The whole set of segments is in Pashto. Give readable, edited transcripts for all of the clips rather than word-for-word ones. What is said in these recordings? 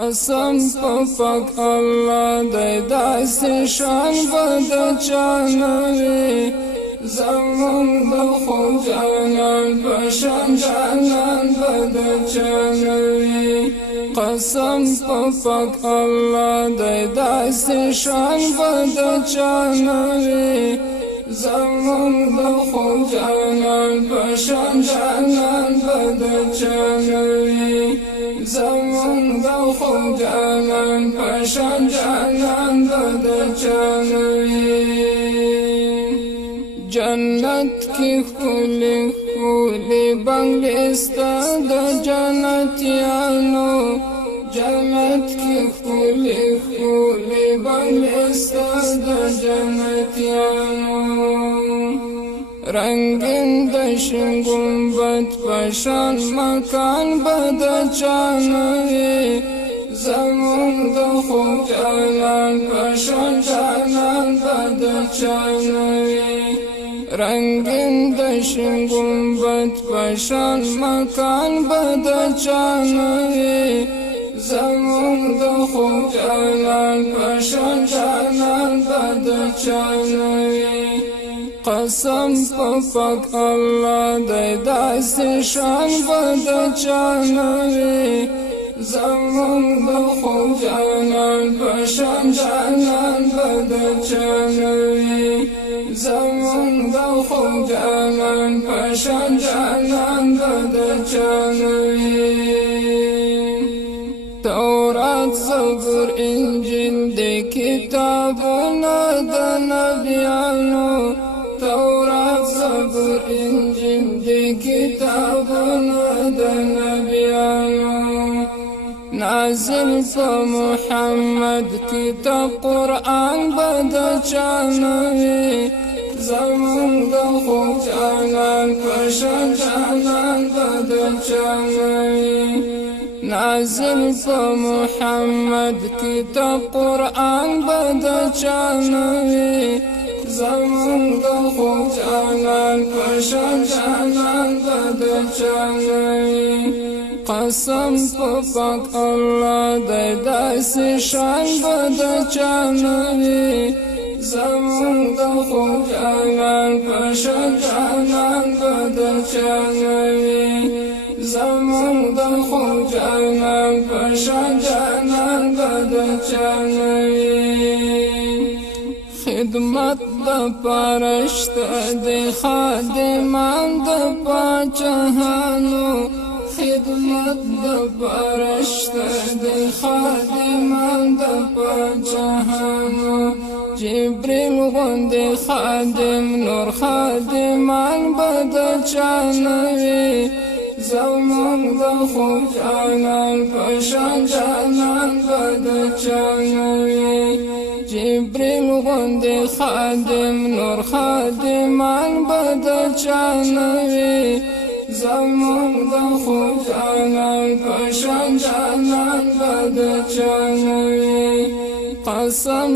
قسم پاک الله دی داسې شان به د چا نه وي زموږ د خو جانان په شان جانان به د چا نه وي قسم پاک الله دی داسې شان به د چا نه وي زموږ د خو جانان په شان جانان به د چا نه وي زمون د خو جانان په شان جانان به د چا نه وي جنت کې ښکلي ښکلي بنګلې سته د جنتیانو جنت کې ښکلي ښکلي بنګلې سته د جنتیانو رنگین د شین گنبد پشان مکان به د چا نه وي زموږ د خو جانان پشان جانان به د چا نه وي رنگین د شین گنبد پشان مکان به د چا نه وي زموږ د خو جانان پشان جانان به د چا نه وي قسم پاک الله دی داسې شان به د چا نه وي زموږ د خو جانان په شان جانان به د چا نه وي زموږ د خو جانان په شان جانان به د چا نه وي تورات زبور انجیل دی کتابونه د نبیانو تورات زبور انجیل دی کتابونه د نبیانو نازل په محمد کتاب قرآن به د چا نه وي زموږ د خو جانان په شان جانان به د چا نه وي نازل په محمد کتاب قرآن به د چا نه وي زموږ د خو جانان په شان جانان به د چا نه وي قسم پاک الله دی داسې شان به د چا نه وي زموږ د خو جانان په شان جانان به د چا نه وي زموږ د خو جانان په شان جانان به د چا نه وي خدمت د پرشته د خادمان د پاچاهانو خدمت د پرشته د خادمان د پاچاهانو جبریل غوندې خادم نور خادمان به د چا نه وي زموږ د خو جانان په شان جانان به د چا نه وي جبریل غوندې خادم نور خادمان به د چا نه وي زموږ د خو جانان په شان جانان به د چا نه وي قسم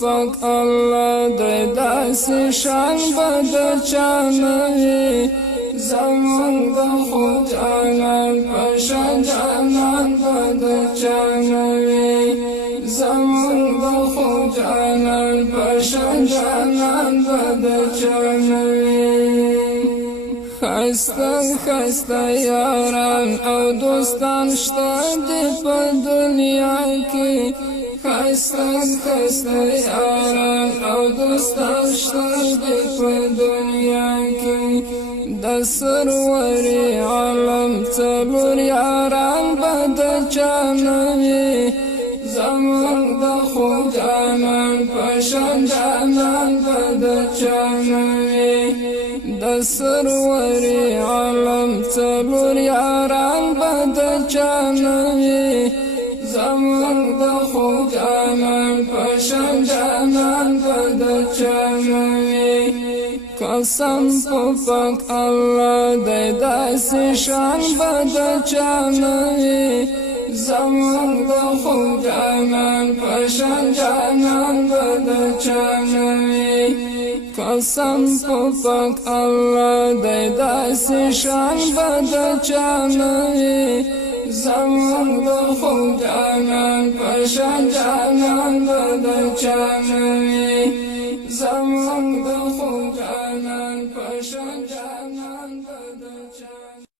پاک الله دی داسې شان به د چا نه وي زموږ د خو جانان په شان جانان به د چا نه وي زموږ د خو جانان په شان جانان به د چا نه وي خسته خسته یاران او دوستان شته دي په دنیا کې خسته خسته یاران او دوستان شته دي په دنیا کې د سرور عالم څلور یاران به د چا نه وي زموږ د خو جانان په شان جانان به د چا نه وي د سرور عالم څلور یاران به د چا نه وي زموږ د خو جانان په شان جانان به د چا نه وي قسم پاک الله دی داسې شان به د چا نه وي زموږ د خو جانان په شان جانان به د چا نه وي قسم پاک الله دی داسې شان به د چا نه وي زمون د خو جانان پشان جانان بد چانوي زمون د خو جانان پشان جانان بد